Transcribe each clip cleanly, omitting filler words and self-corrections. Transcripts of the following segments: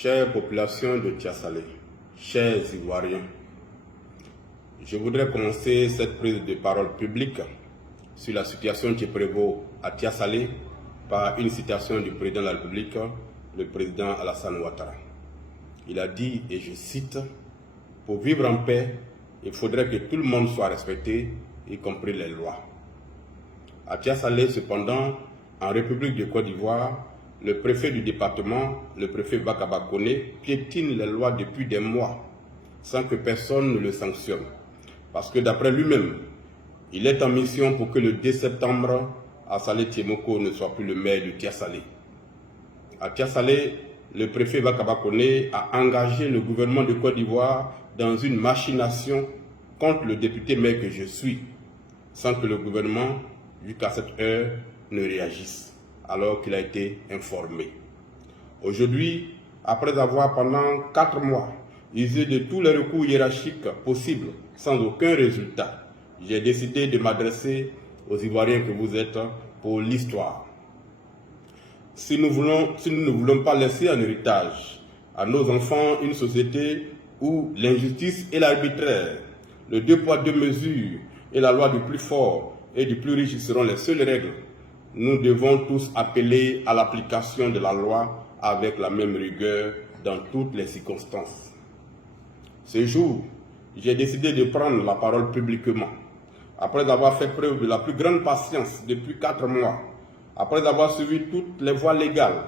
Chère population de Tiasalé, chers Ivoiriens, je voudrais commencer cette prise de parole publique sur la situation qui prévaut à Tiasalé par une citation du président de la République, le président Alassane Ouattara. Il a dit, et je cite, « Pour vivre en paix, il faudrait que tout le monde soit respecté, y compris les lois. » À Tiasalé, cependant, en République de Côte d'Ivoire, le préfet du département, le préfet Bakaba Koné, piétine les lois depuis des mois, sans que personne ne le sanctionne. Parce que d'après lui-même, il est en mission pour que le 2 septembre, Assalé Tiemoko ne soit plus le maire de Tiasalé. À Tiasalé, le préfet Bakaba Koné a engagé le gouvernement de Côte d'Ivoire dans une machination contre le député maire que je suis, sans que le gouvernement, jusqu'à cette heure, ne réagisse, alors qu'il a été informé. Aujourd'hui, après avoir pendant 4 mois usé de tous les recours hiérarchiques possibles sans aucun résultat, j'ai décidé de m'adresser aux Ivoiriens que vous êtes pour l'histoire. Si nous ne voulons pas laisser en héritage à nos enfants une société où l'injustice et l'arbitraire, le 2 poids 2 mesures et la loi du plus fort et du plus riche seront les seules règles, nous devons tous appeler à l'application de la loi avec la même rigueur dans toutes les circonstances. Ce jour, j'ai décidé de prendre la parole publiquement, après avoir fait preuve de la plus grande patience depuis 4 mois, après avoir suivi toutes les voies légales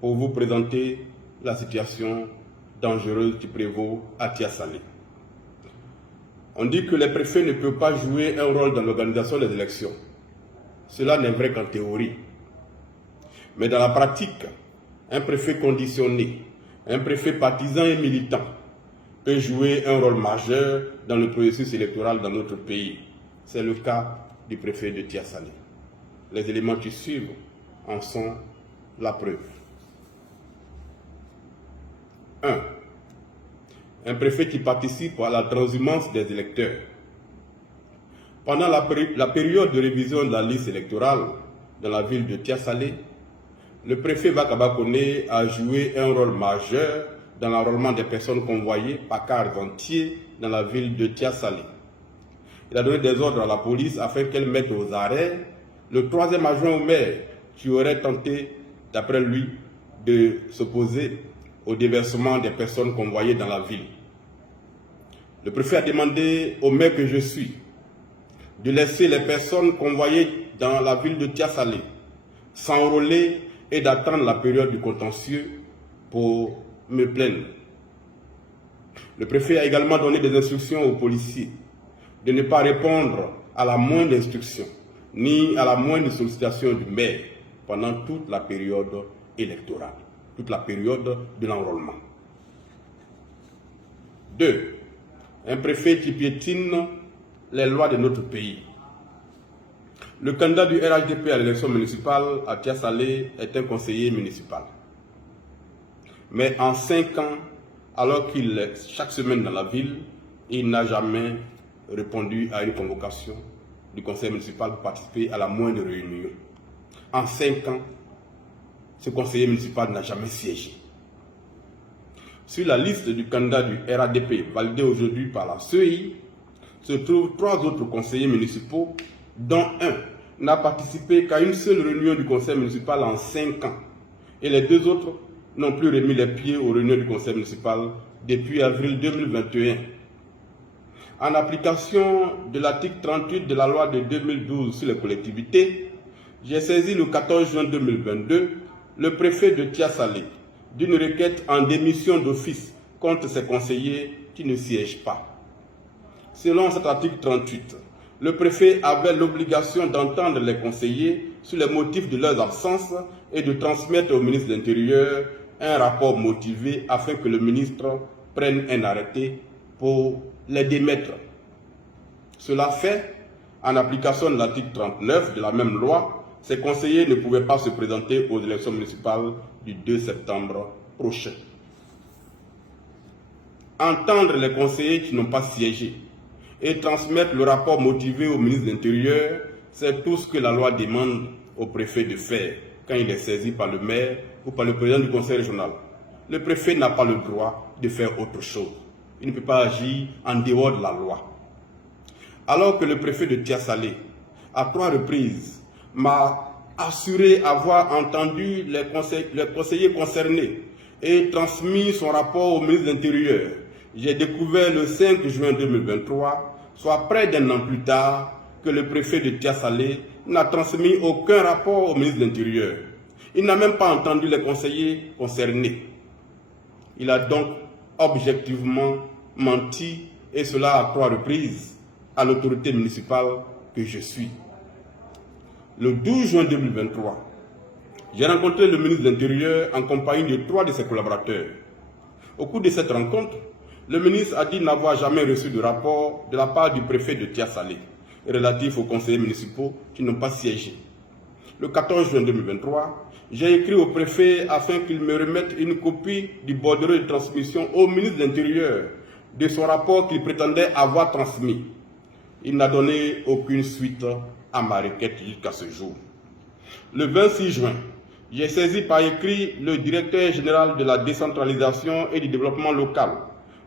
pour vous présenter la situation dangereuse qui prévaut à Tiasalé. On dit que les préfets ne peuvent pas jouer un rôle dans l'organisation des élections. Cela n'est vrai qu'en théorie. Mais dans la pratique, un préfet conditionné, un préfet partisan et militant peut jouer un rôle majeur dans le processus électoral dans notre pays. C'est le cas du préfet de Tiasalé. Les éléments qui suivent en sont la preuve. 1. Un préfet qui participe à la transhumance des électeurs. Pendant la période de révision de la liste électorale dans la ville de Tiasalé, le préfet Bakaba Koné a joué un rôle majeur dans l'enrôlement des personnes convoyées par cars entiers dans la ville de Tiasalé. Il a donné des ordres à la police afin qu'elle mette aux arrêts le 3e adjoint au maire qui aurait tenté, d'après lui, de s'opposer au déversement des personnes convoyées dans la ville. Le préfet a demandé au maire que je suis de laisser les personnes convoyées dans la ville de Tiasalé s'enrôler et d'attendre la période du contentieux pour me plaindre. Le préfet a également donné des instructions aux policiers de ne pas répondre à la moindre instruction ni à la moindre sollicitation du maire pendant toute la période électorale, toute la période de l'enrôlement. 2. Un préfet qui piétine les lois de notre pays. Le candidat du RHDP à l'élection municipale à Tiasalé est un conseiller municipal. Mais en 5 ans, alors qu'il est chaque semaine dans la ville, il n'a jamais répondu à une convocation du conseil municipal pour participer à la moindre réunion. En 5 ans, ce conseiller municipal n'a jamais siégé. Sur la liste du candidat du RHDP validée aujourd'hui par la CEI, se trouvent 3 autres conseillers municipaux, dont un n'a participé qu'à une seule réunion du conseil municipal en 5 ans. Et les 2 autres n'ont plus remis les pieds aux réunions du conseil municipal depuis avril 2021. En application de l'article 38 de la loi de 2012 sur les collectivités, j'ai saisi le 14 juin 2022 le préfet de Tiasalé d'une requête en démission d'office contre ses conseillers qui ne siègent pas. Selon cet article 38, le préfet avait l'obligation d'entendre les conseillers sur les motifs de leurs absences et de transmettre au ministre de l'Intérieur un rapport motivé afin que le ministre prenne un arrêté pour les démettre. Cela fait, en application de l'article 39 de la même loi, ces conseillers ne pouvaient pas se présenter aux élections municipales du 2 septembre prochain. Entendre les conseillers qui n'ont pas siégé et transmettre le rapport motivé au ministre de l'Intérieur, c'est tout ce que la loi demande au préfet de faire quand il est saisi par le maire ou par le président du conseil régional. le préfet n'a pas le droit de faire autre chose. Il ne peut pas agir en dehors de la loi. Alors que le préfet de Tiasalé, à 3 reprises, m'a assuré avoir entendu les conseillers concernés et transmis son rapport au ministre de l'Intérieur, j'ai découvert le 5 juin 2023, soit près d'un an plus tard, que le préfet de Tiasalé n'a transmis aucun rapport au ministre de l'Intérieur. Il n'a même pas entendu les conseillers concernés. Il a donc objectivement menti, et cela à 3 reprises, à l'autorité municipale que je suis. Le 12 juin 2023, j'ai rencontré le ministre de l'Intérieur en compagnie de 3 de ses collaborateurs. Au cours de cette rencontre, le ministre a dit n'avoir jamais reçu de rapport de la part du préfet de Tiasalé relatif aux conseillers municipaux qui n'ont pas siégé. Le 14 juin 2023, j'ai écrit au préfet afin qu'il me remette une copie du bordereau de transmission au ministre de l'Intérieur de son rapport qu'il prétendait avoir transmis. Il n'a donné aucune suite à ma requête jusqu'à ce jour. Le 26 juin, j'ai saisi par écrit le directeur général de la décentralisation et du développement local,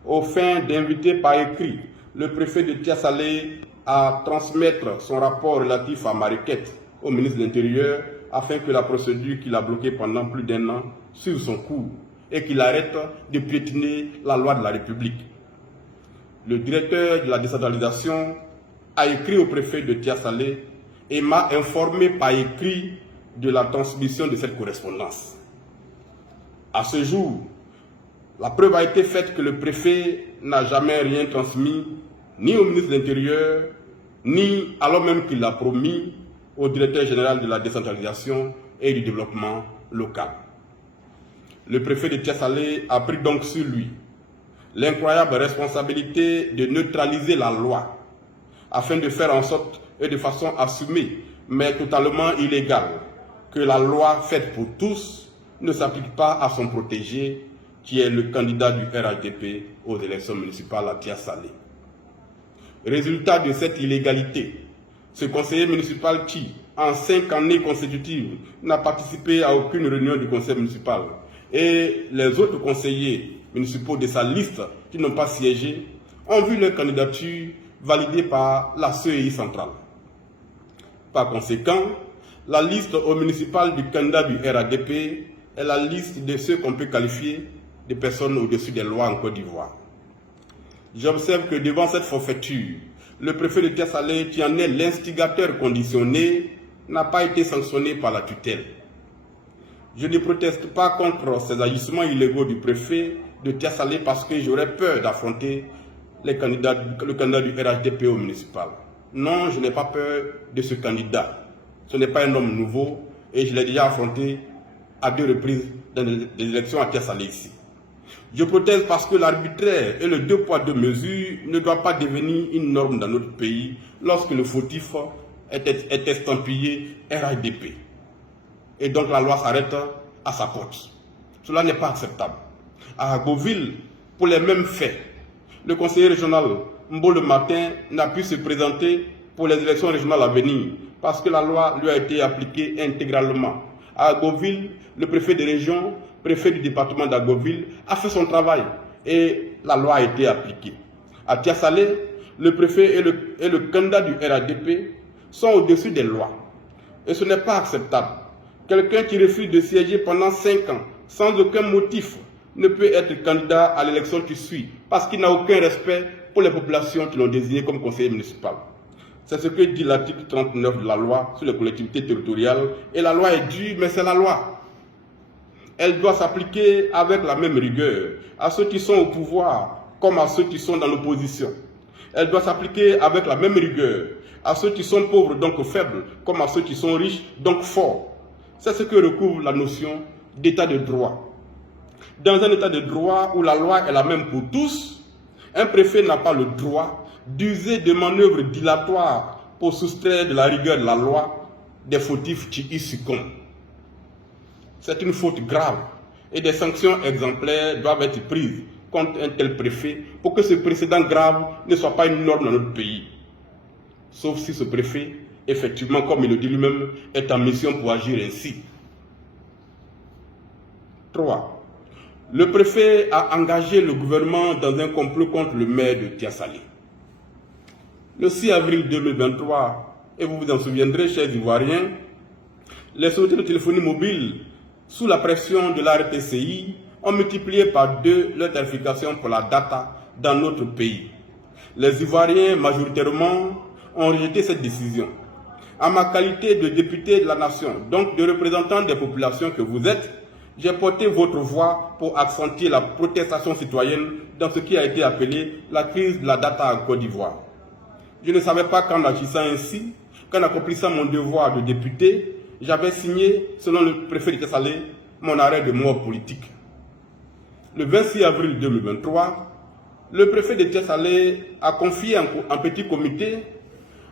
aux fins d'inviter par écrit le préfet de Tiasalé à transmettre son rapport relatif à ma requête au ministre de l'Intérieur afin que la procédure qu'il a bloquée pendant plus d'1 an suive son cours et qu'il arrête de piétiner la loi de la République. Le directeur de la décentralisation a écrit au préfet de Tiasalé et m'a informé par écrit de la transmission de cette correspondance. À ce jour, la preuve a été faite que le préfet n'a jamais rien transmis, ni au ministre de l'Intérieur, ni alors même qu'il l'a promis au directeur général de la décentralisation et du développement local. Le préfet de Tiasalé a pris donc sur lui l'incroyable responsabilité de neutraliser la loi afin de faire en sorte et de façon assumée, mais totalement illégale, que la loi faite pour tous ne s'applique pas à son protégé, qui est le candidat du RHDP aux élections municipales à Tiasalé. Résultat de cette illégalité, ce conseiller municipal qui, en 5 années consécutives, n'a participé à aucune réunion du conseil municipal, et les autres conseillers municipaux de sa liste qui n'ont pas siégé, ont vu leur candidature validée par la CEI centrale. Par conséquent, la liste au municipal du candidat du RHDP est la liste de ceux qu'on peut qualifier de personnes au-dessus des lois en Côte d'Ivoire. J'observe que devant cette forfaiture, le préfet de Tiasalé, qui en est l'instigateur conditionné, n'a pas été sanctionné par la tutelle. Je ne proteste pas contre ces agissements illégaux du préfet de Tiasalé parce que j'aurais peur d'affronter le candidat du RHDP au municipal. Non, je n'ai pas peur de ce candidat. Ce n'est pas un homme nouveau et je l'ai déjà affronté à 2 reprises dans les élections à Tiasalé ici. Je proteste parce que l'arbitraire et le 2 poids 2 mesures ne doivent pas devenir une norme dans notre pays lorsque le fautif est estampillé RHDP. Et donc la loi s'arrête à sa porte. Cela n'est pas acceptable. À Agoville, pour les mêmes faits, le conseiller régional Mbo le matin n'a pu se présenter pour les élections régionales à venir parce que la loi lui a été appliquée intégralement. À Agoville, le préfet de région, préfet du département d'Agoville, a fait son travail et la loi a été appliquée. À Tiasalé, le préfet et le candidat du RHDP sont au-dessus des lois. Et ce n'est pas acceptable. Quelqu'un qui refuse de siéger pendant 5 ans sans aucun motif ne peut être candidat à l'élection qui suit parce qu'il n'a aucun respect pour les populations qui l'ont désigné comme conseiller municipal. C'est ce que dit l'article 39 de la loi sur les collectivités territoriales. Et la loi est dure, mais c'est la loi. Elle doit s'appliquer avec la même rigueur à ceux qui sont au pouvoir comme à ceux qui sont dans l'opposition. Elle doit s'appliquer avec la même rigueur à ceux qui sont pauvres, donc faibles, comme à ceux qui sont riches, donc forts. C'est ce que recouvre la notion d'état de droit. Dans un état de droit où la loi est la même pour tous, un préfet n'a pas le droit d'user de manœuvres dilatoires pour soustraire de la rigueur de la loi des fautifs qui y succombent. C'est une faute grave et des sanctions exemplaires doivent être prises contre un tel préfet pour que ce précédent grave ne soit pas une norme dans notre pays. Sauf si ce préfet, effectivement, comme il le dit lui-même, est en mission pour agir ainsi. 3. Le préfet a engagé le gouvernement dans un complot contre le maire de Tiasalé. Le 6 avril 2023, et vous vous en souviendrez, chers Ivoiriens, les sociétés de téléphonie mobile, sous la pression de la RTCI, ont multiplié par 2 leur tarification pour la data dans notre pays. Les Ivoiriens, majoritairement, ont rejeté cette décision. En ma qualité de député de la nation, donc de représentant des populations que vous êtes, j'ai porté votre voix pour accentuer la protestation citoyenne dans ce qui a été appelé la crise de la data en Côte d'Ivoire. Je ne savais pas qu'en agissant ainsi, qu'en accomplissant mon devoir de député, j'avais signé, selon le préfet de Tiasalé, mon arrêt de mort politique. Le 26 avril 2023, le préfet de Tiasalé a confié un petit comité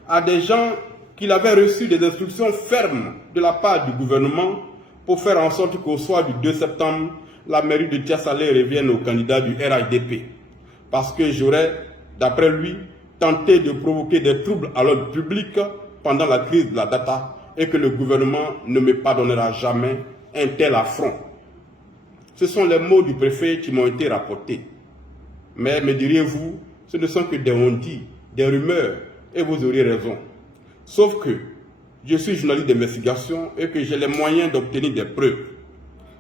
à des gens qu'il avait reçu des instructions fermes de la part du gouvernement pour faire en sorte qu'au soir du 2 septembre, la mairie de Tiasalé revienne au candidat du RHDP. Parce que j'aurais, d'après lui, tenté de provoquer des troubles à l'ordre public pendant la crise de la data et que le gouvernement ne me pardonnera jamais un tel affront. Ce sont les mots du préfet qui m'ont été rapportés. Mais me diriez-vous, ce ne sont que des on-dit, des rumeurs, et vous aurez raison. Sauf que je suis journaliste d'investigation et que j'ai les moyens d'obtenir des preuves.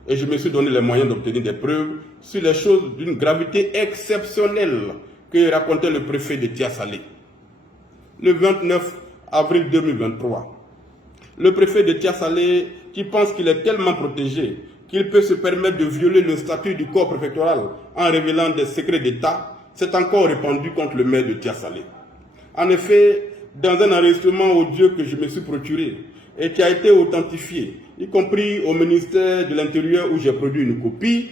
Et je me suis donné les moyens d'obtenir des preuves sur les choses d'une gravité exceptionnelle que racontait le préfet de Tiasalé. Le 29 avril 2023, le préfet de Tiasalé, qui pense qu'il est tellement protégé qu'il peut se permettre de violer le statut du corps préfectoral en révélant des secrets d'État, s'est encore répandu contre le maire de Tiasalé. En effet, dans un enregistrement audio que je me suis procuré et qui a été authentifié, y compris au ministère de l'Intérieur où j'ai produit une copie,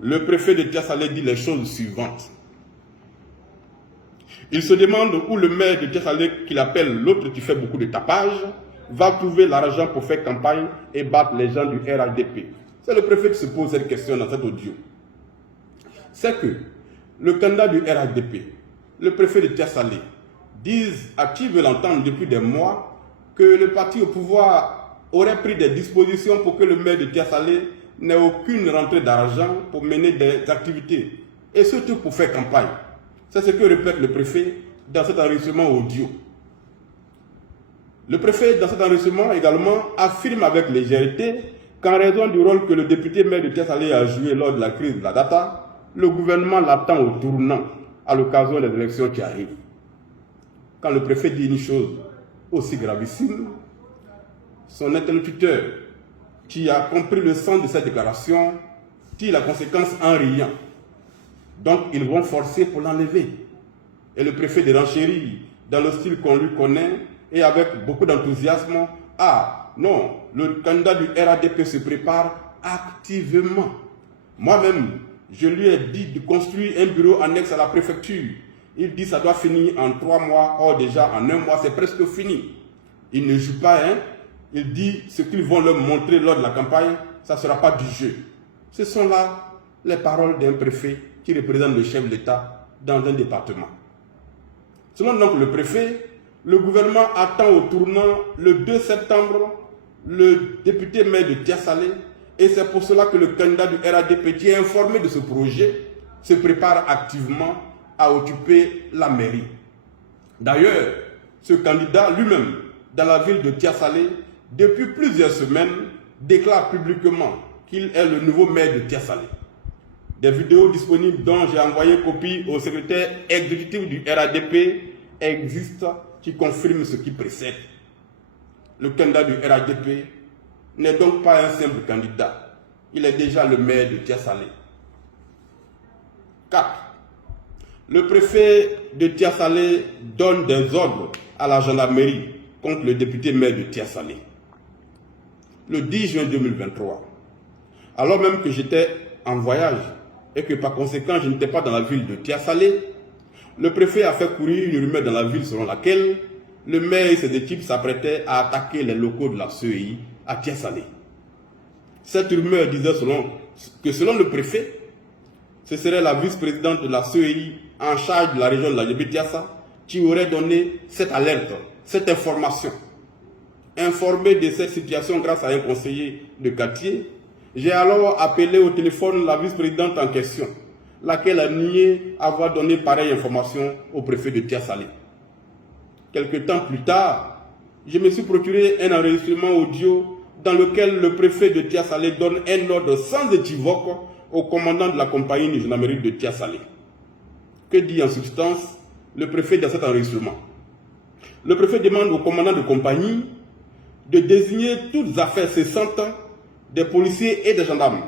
le préfet de Tiasalé dit les choses suivantes. Il se demande où le maire de Tiasalé, qu'il appelle l'autre qui fait beaucoup de tapage, va trouver l'argent pour faire campagne et battre les gens du RHDP. C'est le préfet qui se pose cette question dans cet audio. C'est que le candidat du RHDP, le préfet de Tiasalé, disent, à qui veut l'entendre depuis des mois, que le parti au pouvoir aurait pris des dispositions pour que le maire de Tiasalé n'ait aucune rentrée d'argent pour mener des activités, et surtout pour faire campagne. C'est ce que répète le préfet dans cet enregistrement audio. Le préfet, dans cet enregistrement également, affirme avec légèreté qu'en raison du rôle que le député maire de Tiasalé a joué lors de la crise de la data, le gouvernement l'attend au tournant à l'occasion des élections qui arrivent. Quand le préfet dit une chose aussi gravissime, son interlocuteur, qui a compris le sens de cette déclaration, tire la conséquence en riant. Donc ils vont forcer pour l'enlever. Et le préfet de renchérir dans le style qu'on lui connaît et avec beaucoup d'enthousiasme. Ah non, le candidat du RHDP se prépare activement. Moi-même, je lui ai dit de construire un bureau annexe à la préfecture. Il dit que ça doit finir en 3 mois. Or déjà en 1 mois, c'est presque fini. Il ne joue pas, hein. Il dit ce qu'ils vont leur montrer lors de la campagne, ça ne sera pas du jeu. Ce sont là les paroles d'un préfet qui représente le chef de l'État dans un département. Selon donc le préfet, le gouvernement attend au tournant le 2 septembre le député maire de Tiasalé et c'est pour cela que le candidat du RHDP qui est informé de ce projet se prépare activement à occuper la mairie. D'ailleurs, ce candidat lui-même, dans la ville de Tiasalé, depuis plusieurs semaines, déclare publiquement qu'il est le nouveau maire de Tiasalé. Des vidéos disponibles dont j'ai envoyé copie au secrétaire exécutif du RHDP existent qui confirment ce qui précède. Le candidat du RHDP n'est donc pas un simple candidat. Il est déjà le maire de Tiasalé. 4. Le préfet de Tiasalé donne des ordres à la gendarmerie contre le député maire de Tiasalé. Le 10 juin 2023, alors même que j'étais en voyage et que par conséquent je n'étais pas dans la ville de Tiasalé, le préfet a fait courir une rumeur dans la ville selon laquelle le maire et ses équipes s'apprêtaient à attaquer les locaux de la CEI à Tiasalé. Cette rumeur disait que selon le préfet, ce serait la vice-présidente de la CEI en charge de la région de la Tiassa qui aurait donné cette alerte, cette information. Informé de cette situation grâce à un conseiller de quartier, J'ai alors appelé au téléphone la vice-présidente en question, laquelle a nié avoir donné pareille information au préfet de Tia-Salé. Quelque temps plus tard, je me suis procuré un enregistrement audio dans lequel le préfet de Tia-Salé donne un ordre sans équivoque au commandant de la compagnie de gendarmerie de Tia-Salé. Que dit en substance le préfet dans cet enregistrement? Le préfet demande au commandant de compagnie de désigner toutes affaires cessantes des policiers et des gendarmes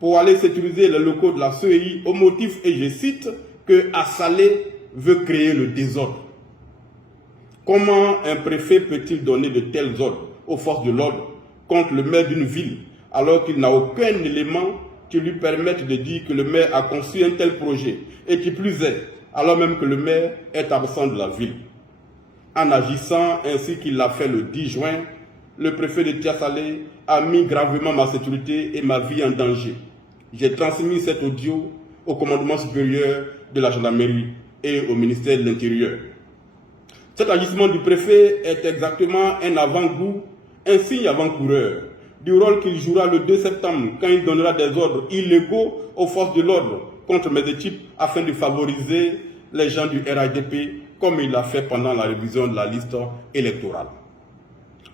pour aller sécuriser les locaux de la CEI au motif, et je cite, que Assalé veut créer le désordre. Comment un préfet peut-il donner de tels ordres aux forces de l'ordre contre le maire d'une ville alors qu'il n'a aucun élément qui lui permette de dire que le maire a conçu un tel projet et qui plus est, alors même que le maire est absent de la ville? En agissant ainsi qu'il l'a fait le 10 juin, le préfet de Tia-Salé a mis gravement ma sécurité et ma vie en danger. J'ai transmis cet audio au commandement supérieur de la gendarmerie et au ministère de l'Intérieur. Cet agissement du préfet est exactement un avant-goût, un signe avant-coureur du rôle qu'il jouera le 2 septembre quand il donnera des ordres illégaux aux forces de l'ordre contre mes équipes afin de favoriser les gens du RADP comme il l'a fait pendant la révision de la liste électorale.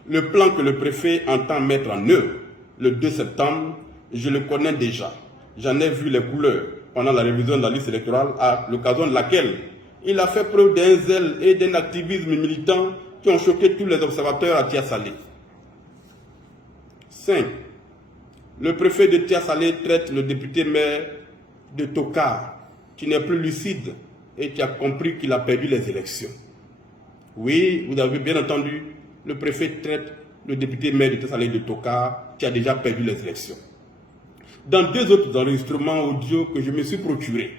Le plan que le préfet entend mettre en œuvre le 2 septembre, je le connais déjà. J'en ai vu les couleurs pendant la révision de la liste électorale à l'occasion de laquelle il a fait preuve d'un zèle et d'un activisme militant qui ont choqué tous les observateurs à Tia-Salé. 5. Le préfet de Tia-Salé traite le député maire de tocard, qui n'est plus lucide et qui a compris qu'il a perdu les élections. Oui, vous avez bien entendu, le préfet traite le député maire de Tia-Salé de tocard, qui a déjà perdu les élections. Dans 2 autres enregistrements audio que je me suis procurés,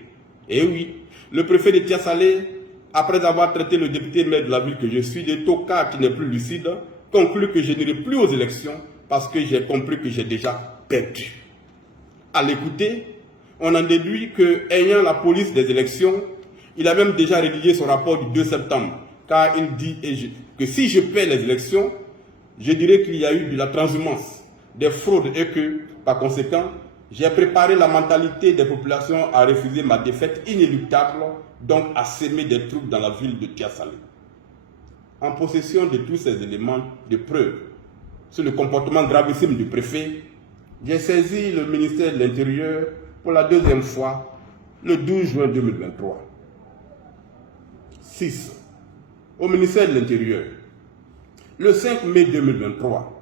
et oui, le préfet de Tia-Salé, après avoir traité le député maire de la ville que je suis de tocard qui n'est plus lucide, conclut que je n'irai plus aux élections parce que j'ai compris que j'ai déjà perdu. À l'écouter, on en déduit que, ayant la police des élections, il a même déjà rédigé son rapport du 2 septembre, car il dit que si je perds les élections, je dirais qu'il y a eu de la transhumance, des fraudes et que, par conséquent, j'ai préparé la mentalité des populations à refuser ma défaite inéluctable, donc à s'aimer des troupes dans la ville de Tia-Salé. En possession de tous ces éléments de preuve sur le comportement gravissime du préfet, j'ai saisi le ministère de l'Intérieur pour la 2e fois le 12 juin 2023. 6. Au ministère de l'Intérieur, le 5 mai 2023,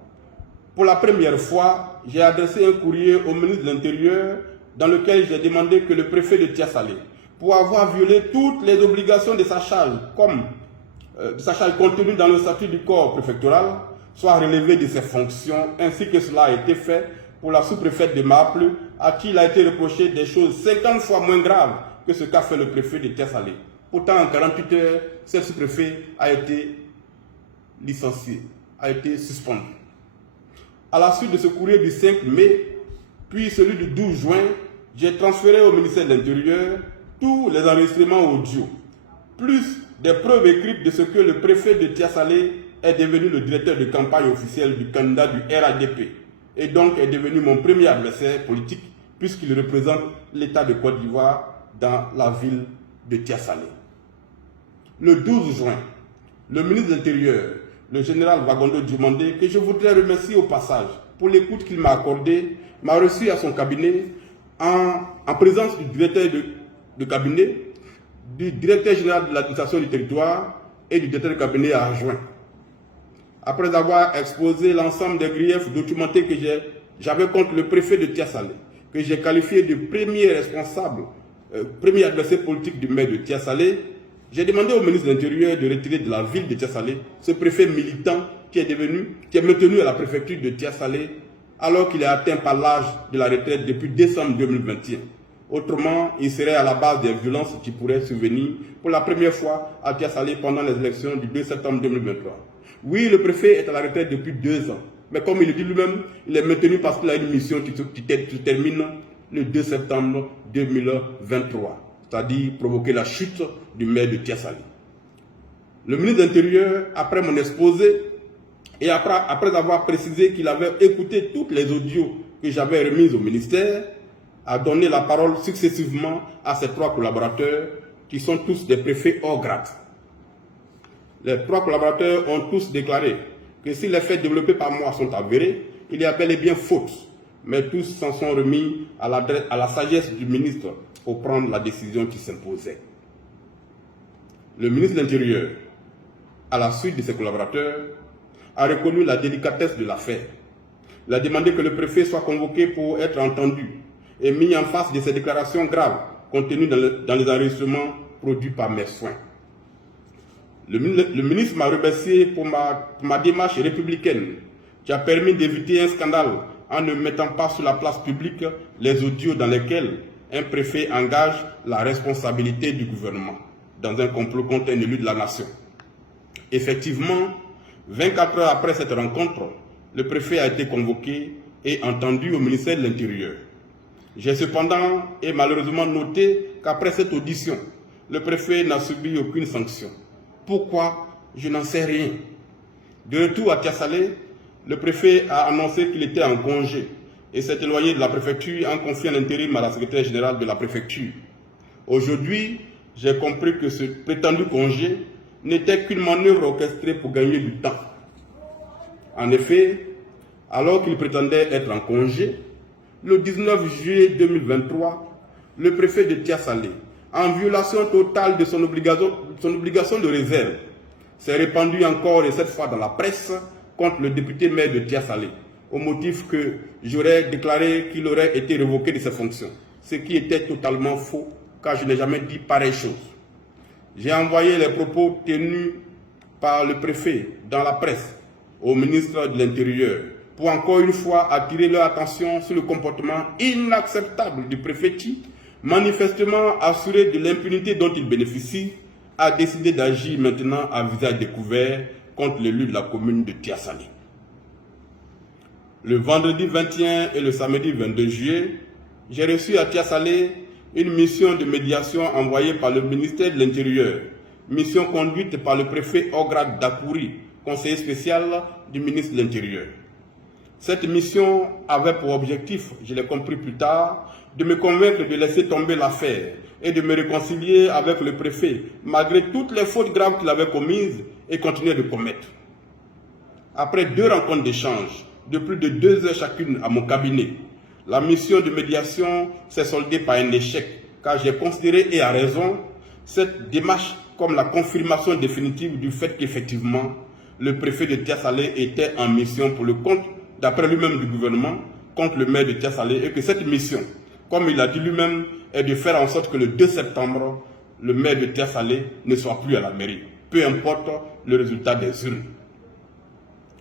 pour la première fois, j'ai adressé un courrier au ministre de l'Intérieur dans lequel j'ai demandé que le préfet de Tia-Salé, pour avoir violé toutes les obligations de sa charge, contenues dans le statut du corps préfectoral, soit relevé de ses fonctions, ainsi que cela a été fait pour la sous-préfète de Maple, à qui il a été reproché des choses 50 fois moins graves que ce qu'a fait le préfet de Tia-Salé. Pourtant, en 48 heures, ce sous-préfet a été licencié, a été suspendu. À la suite de ce courrier du 5 mai, puis celui du 12 juin, j'ai transféré au ministère de l'Intérieur tous les enregistrements audio, plus des preuves écrites de ce que le préfet de Tia-Salé est devenu le directeur de campagne officiel du candidat du RADP et donc est devenu mon premier adversaire politique puisqu'il représente l'État de Côte d'Ivoire dans la ville de Tia-Salé. Le 12 juin, le ministre de l'Intérieur, le général Wagondo Djumandé, que je voudrais remercier au passage pour l'écoute qu'il m'a accordée, m'a reçu à son cabinet en présence du directeur de cabinet, du directeur général de l'administration du territoire et du directeur de cabinet adjoint. Après avoir exposé l'ensemble des griefs documentés que j'avais contre le préfet de Tia-Salé, que j'ai qualifié de premier responsable, premier adversaire politique du maire de Tia-Salé, j'ai demandé au ministre de l'Intérieur de retirer de la ville de Tia-Salé ce préfet militant qui est maintenu à la préfecture de Tia-Salé alors qu'il est atteint par l'âge de la retraite depuis décembre 2021. Autrement, il serait à la base des violences qui pourraient survenir pour la première fois à Tia-Salé pendant les élections du 2 septembre 2023. Oui, le préfet est à la retraite depuis 2 ans, mais comme il le dit lui-même, il est maintenu parce qu'il a une mission qui termine le 2 septembre 2023. C'est-à-dire provoquer la chute du maire de Tia-Salé. Le ministre de l'Intérieur, après mon exposé, et après avoir précisé qu'il avait écouté toutes les audios que j'avais remise au ministère, a donné la parole successivement à ces 3 collaborateurs qui sont tous des préfets hors grade. Les 3 collaborateurs ont tous déclaré que si les faits développés par moi sont avérés, il y a bel et bien faute, mais tous s'en sont remis à la sagesse du ministre pour prendre la décision qui s'imposait. Le ministre de l'Intérieur, à la suite de ses collaborateurs, a reconnu la délicatesse de l'affaire. Il a demandé que le préfet soit convoqué pour être entendu et mis en face de ces déclarations graves contenues dans les enregistrements produits par mes soins. Le ministre m'a remercié pour ma démarche républicaine qui a permis d'éviter un scandale en ne mettant pas sur la place publique les audios dans lesquels un préfet engage la responsabilité du gouvernement dans un complot contre un élu de la nation. Effectivement, 24 heures après cette rencontre, le préfet a été convoqué et entendu au ministère de l'Intérieur. J'ai cependant et malheureusement noté qu'après cette audition, le préfet n'a subi aucune sanction. Pourquoi? Je n'en sais rien. De retour à Tiasalé, le préfet a annoncé qu'il était en congé et s'est éloigné de la préfecture en confiant l'intérim à la secrétaire générale de la préfecture. Aujourd'hui, j'ai compris que ce prétendu congé n'était qu'une manœuvre orchestrée pour gagner du temps. En effet, alors qu'il prétendait être en congé, le 19 juillet 2023, le préfet de Tiasalé, en violation totale de son obligation de réserve, s'est répandu encore et cette fois dans la presse contre le député maire de Tiasalé, au motif que j'aurais déclaré qu'il aurait été révoqué de ses fonctions, ce qui était totalement faux, car je n'ai jamais dit pareille chose. J'ai envoyé les propos tenus par le préfet dans la presse au ministre de l'Intérieur pour encore une fois attirer leur attention sur le comportement inacceptable du préfet qui, manifestement assuré de l'impunité dont il bénéficie, a décidé d'agir maintenant à visage découvert contre l'élu de la commune de Tiasalé. Le vendredi 21 et le samedi 22 juillet, j'ai reçu à Tiasalé une mission de médiation envoyée par le ministère de l'Intérieur, mission conduite par le préfet hors grade d'Akouri, conseiller spécial du ministre de l'Intérieur. Cette mission avait pour objectif, je l'ai compris plus tard, de me convaincre de laisser tomber l'affaire et de me réconcilier avec le préfet, malgré toutes les fautes graves qu'il avait commises et continuait de commettre. Après 2 rencontres d'échange, de plus de 2 heures chacune à mon cabinet, la mission de médiation s'est soldée par un échec, car j'ai considéré, et à raison, cette démarche comme la confirmation définitive du fait qu'effectivement, le préfet de Tiasalé était en mission pour le compte, d'après lui-même du gouvernement, contre le maire de Tiasalé, et que cette mission, comme il a dit lui-même, est de faire en sorte que le 2 septembre, le maire de Tiasalé ne soit plus à la mairie, peu importe le résultat des urnes.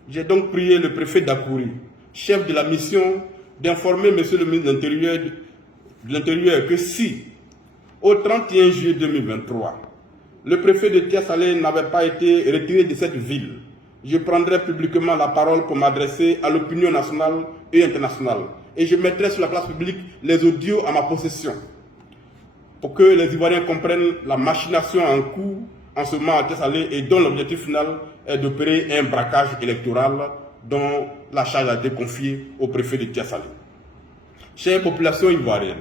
J'ai donc prié le préfet d'Akouri, chef de la mission, d'informer M. le ministre de l'Intérieur que si, au 31 juillet 2023, le préfet de Tiasalé n'avait pas été retiré de cette ville, je prendrai publiquement la parole pour m'adresser à l'opinion nationale et internationale. Et je mettrai sur la place publique les audios à ma possession pour que les Ivoiriens comprennent la machination en cours en ce moment à Tiasalé et dont l'objectif final est d'opérer un braquage électoral dont la charge a été confiée au préfet de Tiasalé. Chère population ivoirienne,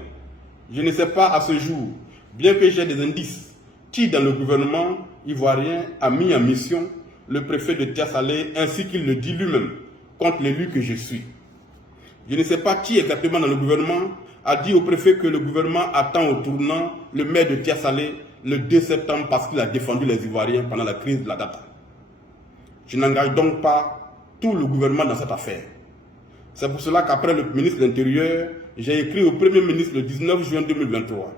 je ne sais pas à ce jour, bien que j'ai des indices, qui dans le gouvernement ivoirien a mis en mission le préfet de Tiasalé ainsi qu'il le dit lui-même contre l'élu que je suis. Je ne sais pas qui exactement dans le gouvernement a dit au préfet que le gouvernement attend au tournant le maire de Tiasalé le 2 septembre parce qu'il a défendu les Ivoiriens pendant la crise de la data. Je n'engage donc pas tout le gouvernement dans cette affaire. C'est pour cela qu'après le ministre de l'Intérieur, j'ai écrit au Premier ministre le 19 juin 2023,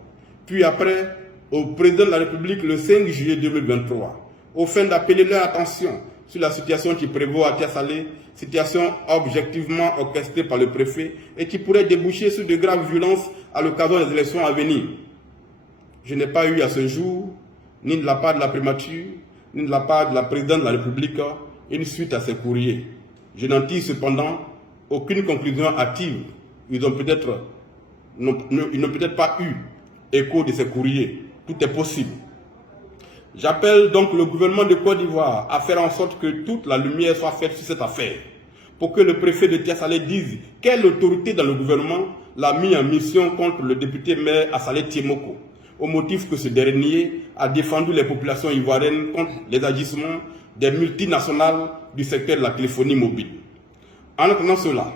puis après au président de la République le 5 juillet 2023, au fin d'appeler leur attention sur la situation qui prévaut à Tiasalé, situation objectivement orchestrée par le préfet et qui pourrait déboucher sur de graves violences à l'occasion des élections à venir. Je n'ai pas eu à ce jour, ni de la part de la primature, ni de la part de la présidente de la République, une suite à ces courriers. Je n'en tire cependant aucune conclusion hâtive. Ils n'ont peut-être pas eu écho de ces courriers. Tout est possible. J'appelle donc le gouvernement de Côte d'Ivoire à faire en sorte que toute la lumière soit faite sur cette affaire, pour que le préfet de Tia-Salé dise quelle autorité dans le gouvernement l'a mis en mission contre le député maire Assalé Tiemoko, au motif que ce dernier a défendu les populations ivoiriennes contre les agissements des multinationales du secteur de la téléphonie mobile. En attendant cela,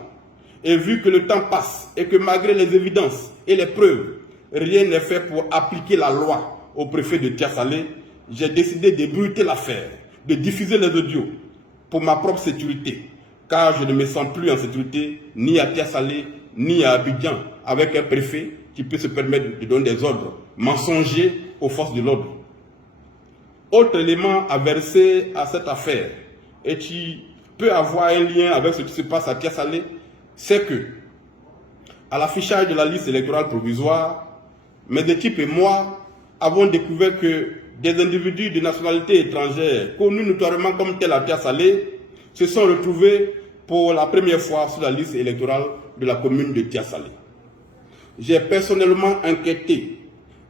et vu que le temps passe et que malgré les évidences et les preuves, rien n'est fait pour appliquer la loi au préfet de Tia-Salé, j'ai décidé d'ébruiter l'affaire, de diffuser les audios pour ma propre sécurité, car je ne me sens plus en sécurité ni à Tia-Salé ni à Abidjan avec un préfet qui peut se permettre de donner des ordres mensongers aux forces de l'ordre. Autre élément à verser à cette affaire et qui peut avoir un lien avec ce qui se passe à Tia-Salé, c'est que, à l'affichage de la liste électorale provisoire, mes équipes et moi avons découvert que des individus de nationalité étrangère, connus notoirement comme tels à Tia-Salé, se sont retrouvés pour la première fois sur la liste électorale de la commune de Tia-Salé. J'ai personnellement enquêté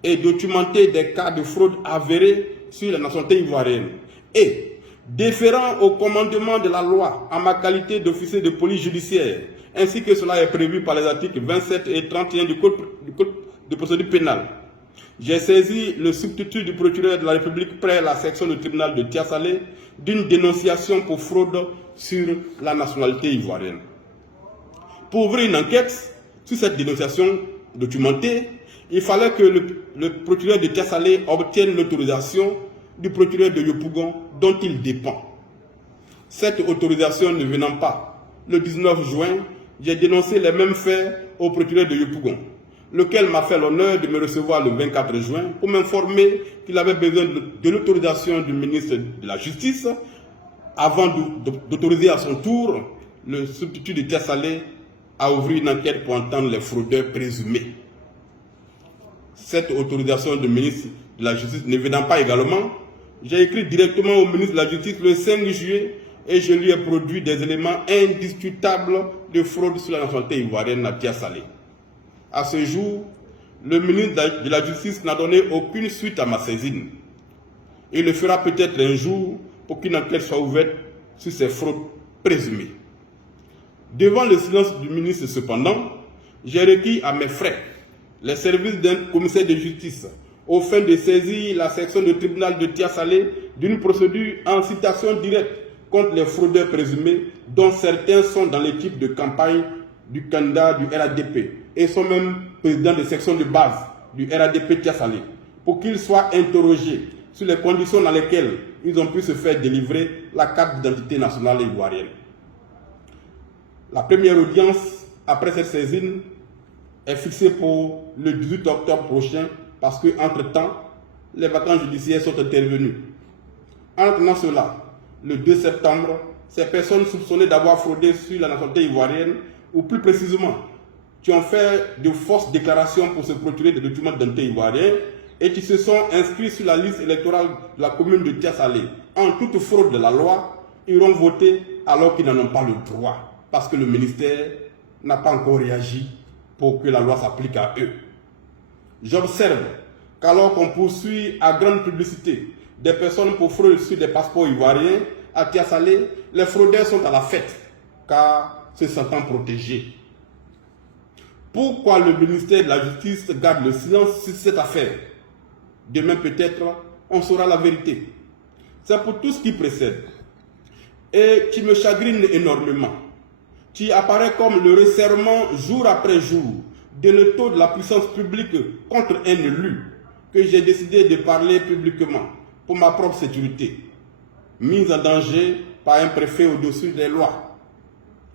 et documenté des cas de fraude avérés sur la nationalité ivoirienne et, déférant au commandement de la loi en ma qualité d'officier de police judiciaire, ainsi que cela est prévu par les articles 27 et 31 du Code de procédure pénale, j'ai saisi le substitut du procureur de la République près la section du tribunal de Tia-Salé d'une dénonciation pour fraude sur la nationalité ivoirienne. Pour ouvrir une enquête sur cette dénonciation documentée, il fallait que le procureur de Tia-Salé obtienne l'autorisation du procureur de Yopougon dont il dépend. Cette autorisation ne venant pas, le 19 juin, j'ai dénoncé les mêmes faits au procureur de Yopougon, lequel m'a fait l'honneur de me recevoir le 24 juin pour m'informer qu'il avait besoin de l'autorisation du ministre de la Justice avant d'autoriser à son tour le substitut de Tia-Salé à ouvrir une enquête pour entendre les fraudeurs présumés. Cette autorisation du ministre de la Justice ne venant pas également, j'ai écrit directement au ministre de la Justice le 5 juillet et je lui ai produit des éléments indiscutables de fraude sur la nationalité ivoirienne à Tia-Salé. À ce jour, le ministre de la Justice n'a donné aucune suite à ma saisine. Il le fera peut-être un jour pour qu'une enquête soit ouverte sur ces fraudes présumées. Devant le silence du ministre, cependant, j'ai requis à mes frais les services d'un commissaire de justice au fin de saisir la section du tribunal de Tia-Salé d'une procédure en citation directe contre les fraudeurs présumés, dont certains sont dans l'équipe de campagne du candidat du RADP et sont même présidents de section de base du RADP Tia-Salé, pour qu'ils soient interrogés sur les conditions dans lesquelles ils ont pu se faire délivrer la carte d'identité nationale ivoirienne. La première audience après cette saisine est fixée pour le 18 octobre prochain parce qu'entre-temps, les vacances judiciaires sont intervenues. En attendant cela, le 2 septembre, ces personnes soupçonnées d'avoir fraudé sur la nationalité ivoirienne, ou plus précisément, qui ont fait de fausses déclarations pour se procurer des documents d'identité ivoiriens et qui se sont inscrits sur la liste électorale de la commune de Tia-Salé en toute fraude de la loi, iront voter alors qu'ils n'en ont pas le droit, parce que le ministère n'a pas encore réagi pour que la loi s'applique à eux. J'observe qu'alors qu'on poursuit à grande publicité des personnes pour fraude sur des passeports ivoiriens à Tia-Salé, les fraudeurs sont à la fête, car se sentant protégés. Pourquoi le ministère de la Justice garde le silence sur cette affaire? Demain peut-être, on saura la vérité. C'est pour tout ce qui précède et qui me chagrine énormément, qui apparaît comme le resserrement jour après jour de l'étau de la puissance publique contre un élu, que j'ai décidé de parler publiquement pour ma propre sécurité, mise en danger par un préfet au-dessus des lois.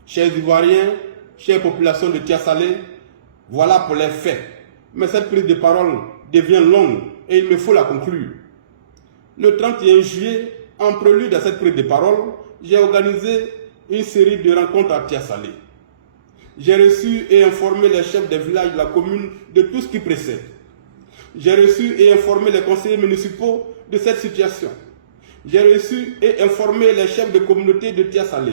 Chers Ivoiriens, chère population de Tia-Salé, voilà pour les faits. Mais cette prise de parole devient longue et il me faut la conclure. Le 31 juillet, en prélude à cette prise de parole, j'ai organisé une série de rencontres à Tia-Salé. J'ai reçu et informé les chefs des villages de la commune de tout ce qui précède. J'ai reçu et informé les conseillers municipaux de cette situation. J'ai reçu et informé les chefs de communauté de Tia-Salé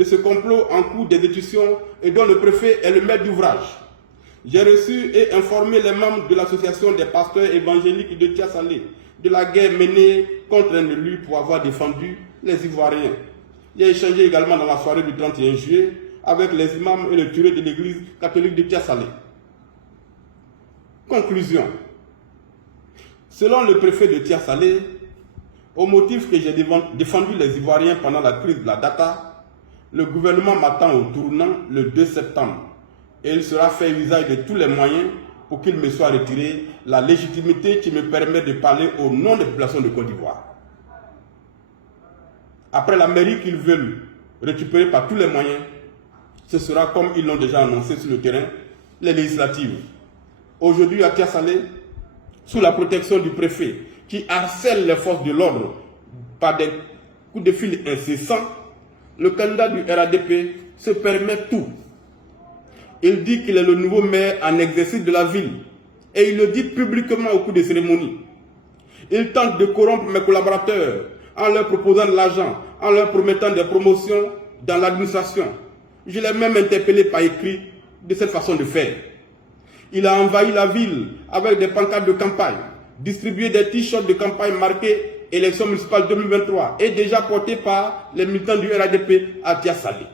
de ce complot en cours d'exécution et dont le préfet est le maître d'ouvrage. J'ai reçu et informé les membres de l'association des pasteurs évangéliques de Tia-Salé de la guerre menée contre un élu pour avoir défendu les Ivoiriens. J'ai échangé également dans la soirée du 31 juillet avec les imams et le curé de l'église catholique de Tia-Salé. Conclusion. Selon le préfet de Tia-Salé, au motif que j'ai défendu les Ivoiriens pendant la crise de la data, le gouvernement m'attend au tournant le 2 septembre et il sera fait usage de tous les moyens pour qu'il me soit retiré la légitimité qui me permet de parler au nom des populations de Côte d'Ivoire. Après la mairie qu'ils veulent récupérer par tous les moyens, ce sera comme ils l'ont déjà annoncé sur le terrain, les législatives. Aujourd'hui à Tia-Salé, sous la protection du préfet qui harcèle les forces de l'ordre par des coups de fil incessants, le candidat du RADP se permet tout. Il dit qu'il est le nouveau maire en exercice de la ville et il le dit publiquement au cours des cérémonies. Il tente de corrompre mes collaborateurs en leur proposant de l'argent, en leur promettant des promotions dans l'administration. Je l'ai même interpellé par écrit de cette façon de faire. Il a envahi la ville avec des pancartes de campagne, distribué des t-shirts de campagne marqués élections municipales 2023 et déjà portés par les militants du RADP à Tia-Salé.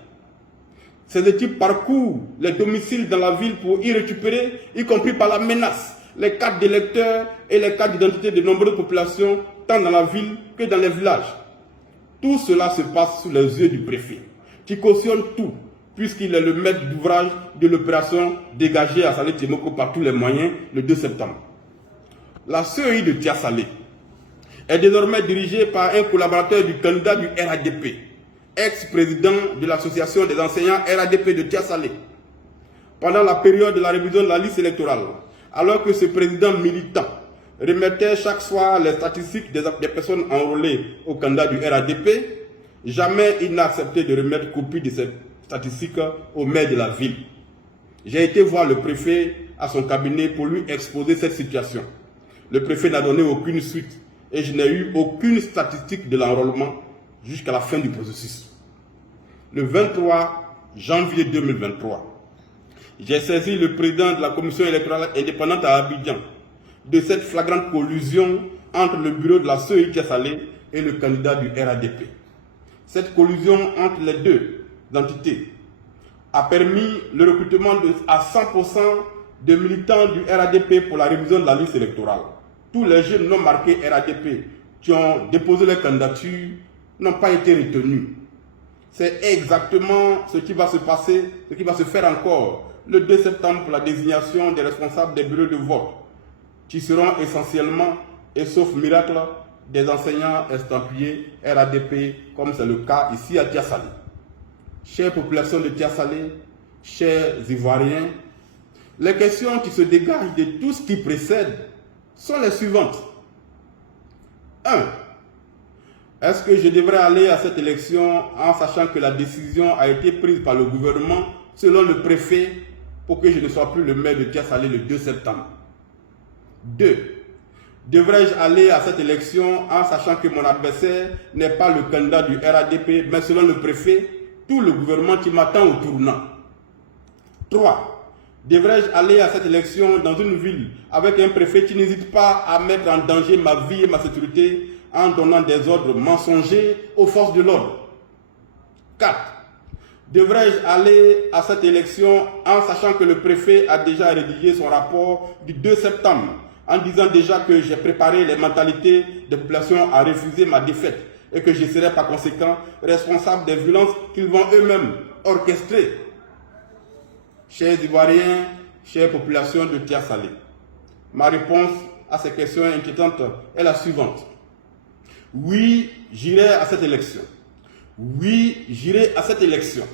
Ces équipes parcourent les domiciles dans la ville pour y récupérer, y compris par la menace, les cartes d'électeurs et les cartes d'identité de nombreuses populations, tant dans la ville que dans les villages. Tout cela se passe sous les yeux du préfet, qui cautionne tout, puisqu'il est le maître d'ouvrage de l'opération dégagée à Salé Timoko par tous les moyens le 2 septembre. La CEI de Tia-Salé est désormais dirigée par un collaborateur du candidat du RADP, ex-président de l'association des enseignants RADP de Tia-Salé. Pendant la période de la révision de la liste électorale, alors que ce président militant remettait chaque soir les statistiques des personnes enrôlées au candidat du RADP, jamais il n'a accepté de remettre copie de ces statistiques au maire de la ville. J'ai été voir le préfet à son cabinet pour lui exposer cette situation. Le préfet n'a donné aucune suite et je n'ai eu aucune statistique de l'enrôlement jusqu'à la fin du processus. Le 23 janvier 2023, j'ai saisi le président de la commission électorale indépendante à Abidjan de cette flagrante collusion entre le bureau de la CEI Tia-Salé et le candidat du RADP. Cette collusion entre les deux entités a permis le recrutement à 100% de militants du RADP pour la révision de la liste électorale. Tous les jeunes non marqués RADP qui ont déposé leur candidature n'ont pas été retenus. C'est exactement ce qui va se passer, ce qui va se faire encore le 2 septembre pour la désignation des responsables des bureaux de vote, qui seront essentiellement, et sauf miracle, des enseignants estampillés RADP, comme c'est le cas ici à Tia-Salé. Chère population de Tia-Salé, chers Ivoiriens, les questions qui se dégagent de tout ce qui précède sont les suivantes. 1. Est-ce que je devrais aller à cette élection en sachant que la décision a été prise par le gouvernement selon le préfet pour que je ne sois plus le maire de Tia-Salé le 2 septembre? 2. Devrais-je aller à cette élection en sachant que mon adversaire n'est pas le candidat du RADP, mais selon le préfet, tout le gouvernement qui m'attend au tournant? 3. Devrais-je aller à cette élection dans une ville avec un préfet qui n'hésite pas à mettre en danger ma vie et ma sécurité en donnant des ordres mensongers aux forces de l'ordre? 4. Devrais-je aller à cette élection en sachant que le préfet a déjà rédigé son rapport du 2 septembre en disant déjà que j'ai préparé les mentalités des populations à refuser ma défaite et que je serai par conséquent responsable des violences qu'ils vont eux-mêmes orchestrer? Chers Ivoiriens, chère population de Tia-Salé, ma réponse à ces questions inquiétantes est la suivante. Oui, j'irai à cette élection. Oui, j'irai à cette élection.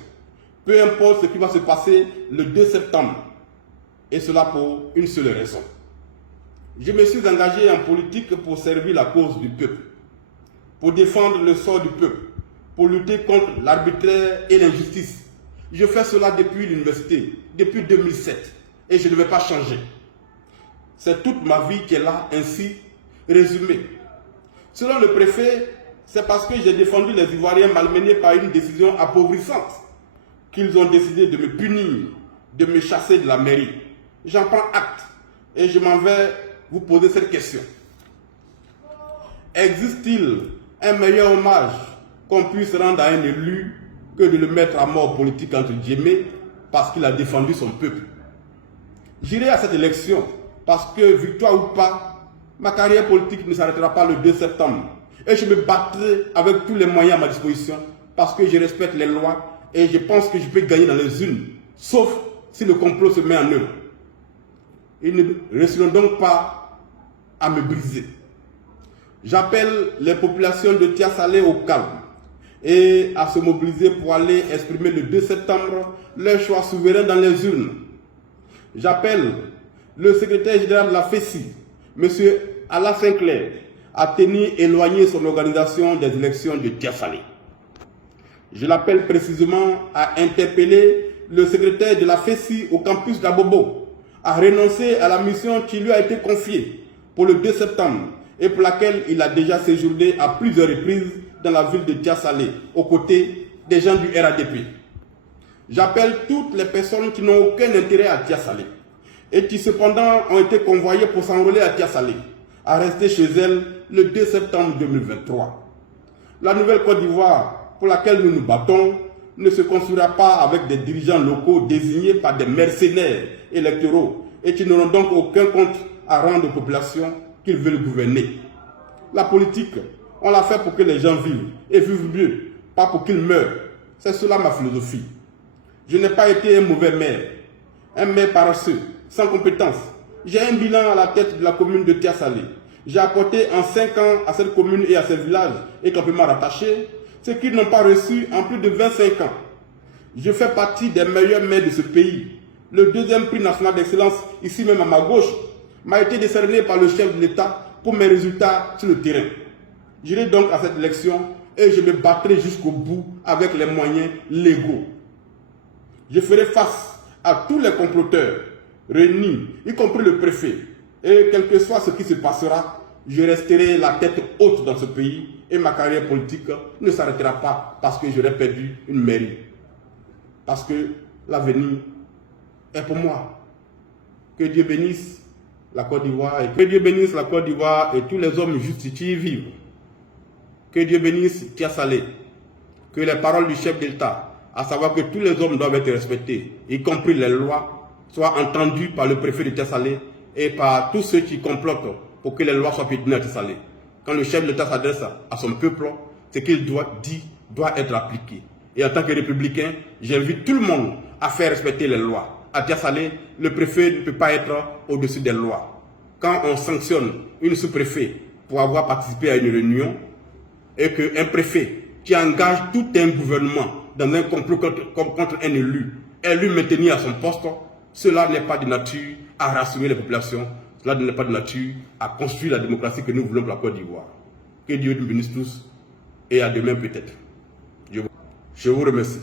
Peu importe ce qui va se passer le 2 septembre. Et cela pour une seule raison. Je me suis engagé en politique pour servir la cause du peuple, pour défendre le sort du peuple, pour lutter contre l'arbitraire et l'injustice. Je fais cela depuis l'université, depuis 2007, et je ne vais pas changer. C'est toute ma vie qui est là, ainsi résumée. Selon le préfet, c'est parce que j'ai défendu les Ivoiriens malmenés par une décision appauvrissante qu'ils ont décidé de me punir, de me chasser de la mairie. J'en prends acte et je m'en vais vous poser cette question. Existe-t-il un meilleur hommage qu'on puisse rendre à un élu que de le mettre à mort politique entre guillemets parce qu'il a défendu son peuple. J'irai à cette élection parce que, victoire ou pas, ma carrière politique ne s'arrêtera pas le 2 septembre. Et je me battrai avec tous les moyens à ma disposition parce que je respecte les lois et je pense que je peux gagner dans les urnes, sauf si le complot se met en œuvre. Ils ne réussiront donc pas à me briser. J'appelle les populations de Tia-Salé au calme et à se mobiliser pour aller exprimer le 2 septembre leur choix souverain dans les urnes. J'appelle le secrétaire général de la FESI, M. Alain Sinclair, à tenir éloigné son organisation des élections de Tia-Salé. Je l'appelle précisément à interpeller le secrétaire de la FESI au campus d'Abobo, à renoncer à la mission qui lui a été confiée pour le 2 septembre et pour laquelle il a déjà séjourné à plusieurs reprises dans la ville de Tia-Salé, aux côtés des gens du RADP. J'appelle toutes les personnes qui n'ont aucun intérêt à Tia-Salé et qui cependant ont été convoyées pour s'enrôler à Tia-Salé, à rester chez elles le 2 septembre 2023. La nouvelle Côte d'Ivoire pour laquelle nous nous battons ne se construira pas avec des dirigeants locaux désignés par des mercenaires électoraux et qui n'auront donc aucun compte à rendre aux populations qu'ils veulent gouverner. La politique, on l'a fait pour que les gens vivent et vivent mieux, pas pour qu'ils meurent. C'est cela ma philosophie. Je n'ai pas été un mauvais maire, un maire paresseux, sans compétence. J'ai un bilan à la tête de la commune de Tia-Salé. J'ai apporté en 5 ans à cette commune et à ces villages et campements rattachés ce qu'ils n'ont pas reçu en plus de 25 ans. Je fais partie des meilleurs maires de ce pays. Le 2e prix national d'excellence, ici même à ma gauche, m'a été décerné par le chef de l'État pour mes résultats sur le terrain. J'irai donc à cette élection et je me battrai jusqu'au bout avec les moyens légaux. Je ferai face à tous les comploteurs réunis, y compris le préfet. Et quel que soit ce qui se passera, je resterai la tête haute dans ce pays et ma carrière politique ne s'arrêtera pas parce que j'aurai perdu une mairie. Parce que l'avenir est pour moi. Que Dieu bénisse la Côte d'Ivoire et que Dieu bénisse la Côte d'Ivoire et tous les hommes justes qui y vivent. Que Dieu bénisse Tia-Salé. Que les paroles du chef d'État, à savoir que tous les hommes doivent être respectés, y compris les lois, soient entendues par le préfet de Tia-Salé et par tous ceux qui complotent pour que les lois soient piétinées à Tia-Salé. Quand le chef de l'État s'adresse à son peuple, ce qu'il dit doit être appliqué. Et en tant que républicain, j'invite tout le monde à faire respecter les lois. À Tia-Salé, le préfet ne peut pas être au-dessus des lois. Quand on sanctionne une sous-préfet pour avoir participé à une réunion, et qu'un préfet qui engage tout un gouvernement dans un complot contre un élu et lui maintenir à son poste, cela n'est pas de nature à rassurer les populations, cela n'est pas de nature à construire la démocratie que nous voulons pour la Côte d'Ivoire. Que Dieu nous bénisse tous et à demain peut-être. Je vous remercie.